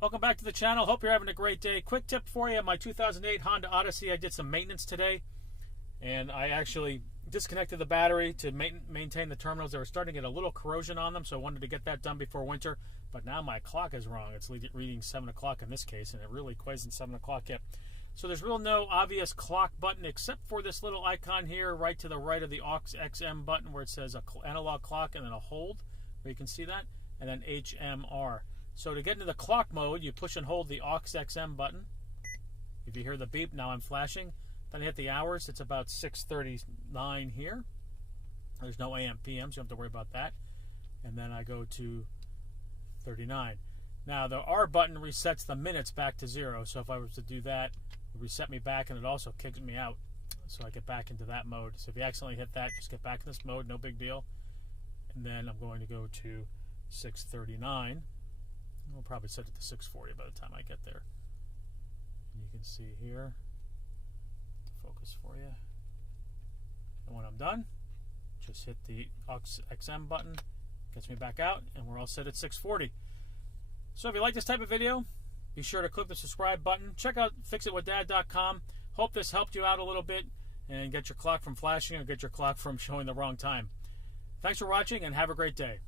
Welcome back to the channel. Hope you're having a great day. Quick tip for you. My 2008 Honda Odyssey, I did some maintenance today. And I actually disconnected the battery to maintain the terminals. They were starting to get a little corrosion on them, so I wanted to get that done before winter. But now my clock is wrong. It's reading 7 o'clock in this case, and it really isn't 7 o'clock yet. So there's no obvious clock button except for this little icon here right to the right of the aux XM button where it says analog clock and then a hold, where you can see that, and then HMR. So to get into the clock mode, you push and hold the aux XM button. If you hear the beep, now I'm flashing. Then I hit the hours. It's about 6:39 here. There's no AM, PM, so you don't have to worry about that. And then I go to 39. Now the R button resets the minutes back to 0. So if I was to do that, it would reset me back, and it also kicks me out. So I get back into that mode. So if you accidentally hit that, just get back in this mode, no big deal. And then I'm going to go to 6:39. We'll probably set it to 6:40 by the time I get there. And you can see here, to focus for you. And when I'm done, just hit the aux XM button, gets me back out, and we're all set at 6:40. So if you like this type of video, be sure to click the subscribe button. Check out fixitwithdad.com. Hope this helped you out a little bit and get your clock from flashing or get your clock from showing the wrong time. Thanks for watching and have a great day.